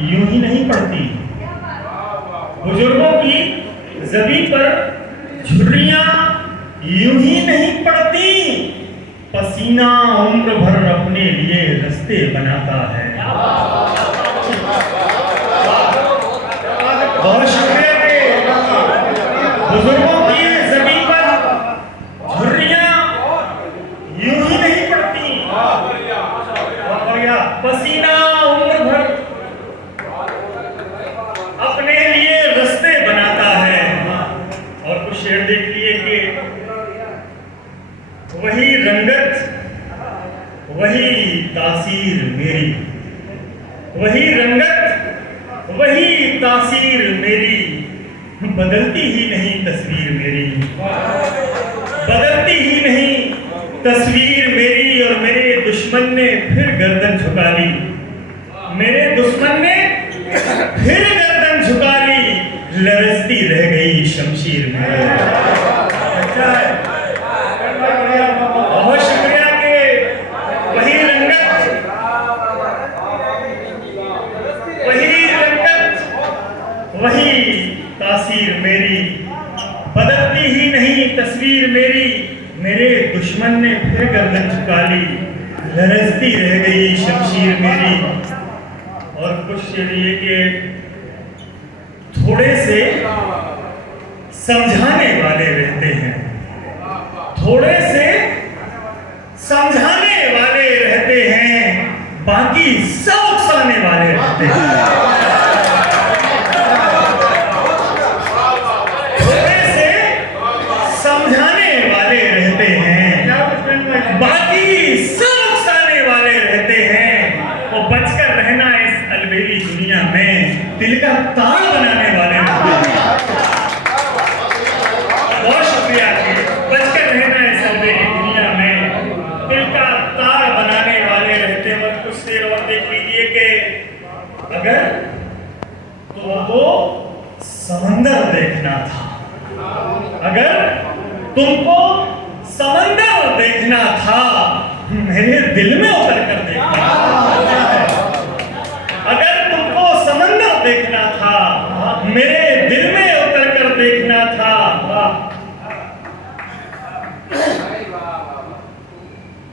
यूं ही नहीं पड़ती। बुजुर्गों की ज़मीन पर झुर्रियां यूं ही नहीं पड़ती। पसीना उम्र भर अपने लिए रास्ते बनाता है। बहुत शुक्रिया के बुजुर्गों की ज़मीन पर झुर्रियां यूं ही नहीं पड़ती। पसीना उम्र भर अपने लिए रास्ते बनाता है। और कुछ शेर देख लिए कि वही रंगत वही तासीर मेरी, वही रंगत वही तासीर मेरी, बदलती ही नहीं तस्वीर मेरी, बदलती ही नहीं तस्वीर मेरी। और मेरे दुश्मन ने फिर गर्दन झुका ली, मेरे दुश्मन ने फिर गर्दन झुका ली, लरजती रह गई शमशीर मेरी। बहुत शुक्रिया के वही रंगत वही तासीर मेरी, बदलती ही नहीं तस्वीर मेरी। मेरे दुश्मन ने फिर गर्दन झुका ली, लरजती रह गई शमशीर मेरी। और कुछ ये कि थोड़े से समझाने वाले रहते हैं, थोड़े से समझाने वाले रहते हैं, बाकी सब उकसाने वाले रहते हैं। थोड़े से समझाने वाले रहते हैं, बाकी सब उकसाने वाले रहते हैं। और बचकर रहना इस अलबेली दुनिया में, दिल का तार बनाने वाले रहते हैं। बहुत शुक्रिया कि बचकर रहना इस अलबेली दुनिया में, दिल का तार बनाने वाले रहते हैं। और कुछ देर और देख लीजिए कि अगर तुमको समंदर देखना था, अगर तुमको समंदर देखना था, मेरे दिल में उतर कर देखना था। अगर तुमको समंदर देखना था, मेरे दिल में उतर कर देखना था।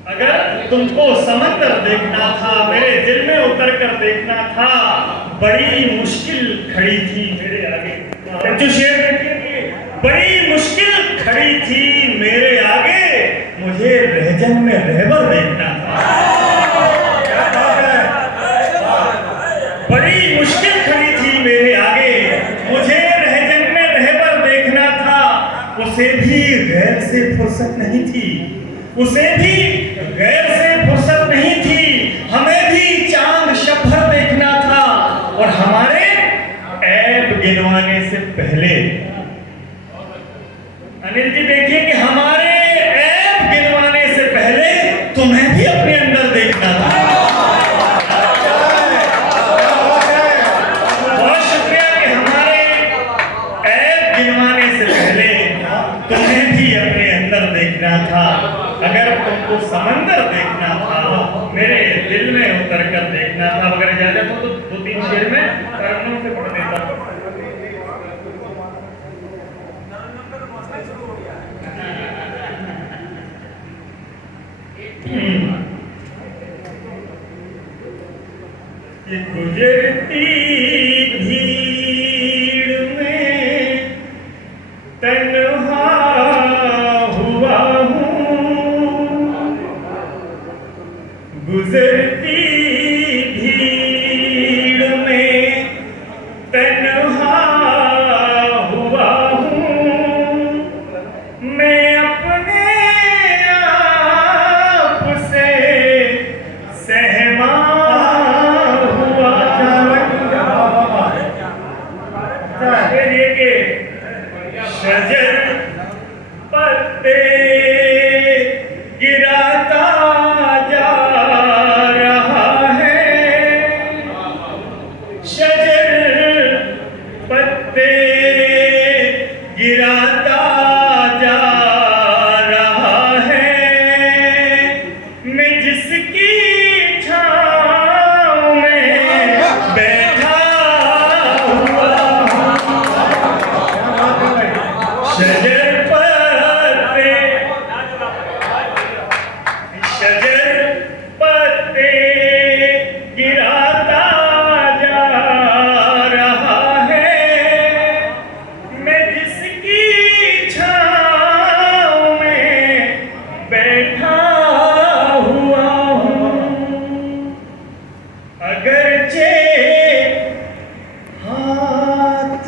अगर तुमको समंदर देखना था, मेरे दिल में उतर कर देखना था। बड़ी मुश्किल खड़ी थी मेरे आगे, जो शेर देखिए, बड़ी मुश्किल खड़ी थी मेरे आगे, मुझे रहजन में रहबर देखना था। बड़ी मुश्किल खड़ी थी मेरे आगे, मुझे रहजन में रहबर देखना था। उसे भी गैर से फुर्सत नहीं थी, उसे भी गैर से फुर्सत नहीं थी। हमें भी चांद शब्भर देखना था। और हमारे ऐब गिनवाने से पहले, अनिल जी देखिए कि हमारे ऐब गिनवाने से पहले तुम्हें भी अपने अंदर देखना था। बहुत शुक्रिया कि हमारे ऐब गिनवाने से पहले तुम्हें भी अपने अंदर देखना था। अगर तुमको समंदर देखना था, मेरे दिल में उतर कर देखना था। अगर इजाजत हो तो 2-3 शेर में तरन्नुम से पढ़ देता हूं। गुजरती भीड़ में तन्हा हुआ हूँ, गुजरती भीड़ में तन्हा हुआ हूँ। मैं अपने आप से सहमा हुआ शजर अगरचे हाथ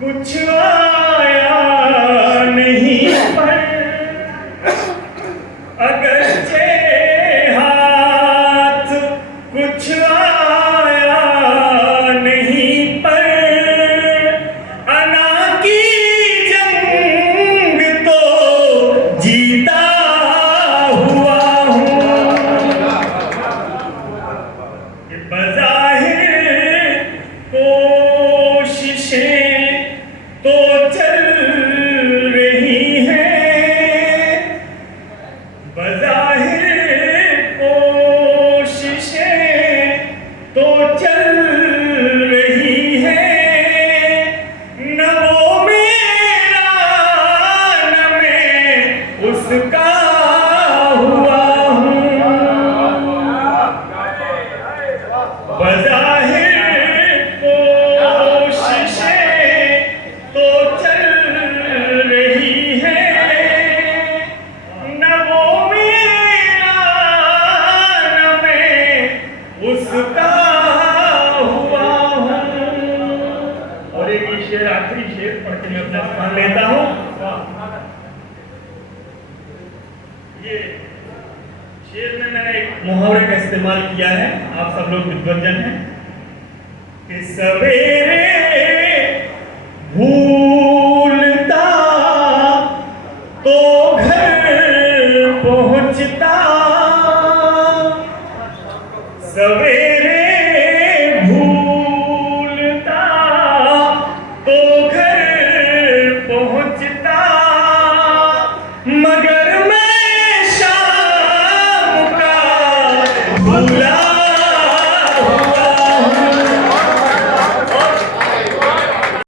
कुछ आया नहीं पर, अगरचे हाथ कुछ आया नहीं पर, अना की जंग तो जीता हुआ हूँ। कि बज़ाहिर कोशिशें तो चल रही हैं, बज़ाहिर कोशिशें तो चल रही हैं, न वो मेरा न मैं उसका हुआ हूँ। बज़ाहिर कोशिशें तो चल रही हैं, न वो मेरा न मैं उसका हुआ हूँ। और एक ये शेर, आखिरी शेर पढ़ के मैं अपना स्थान लेता हूँ। ये शेर में मैंने एक मुहावरे का इस्तेमाल किया है, आप सब लोग विद्वजन हैं। कि सवेरे भूलता तो घर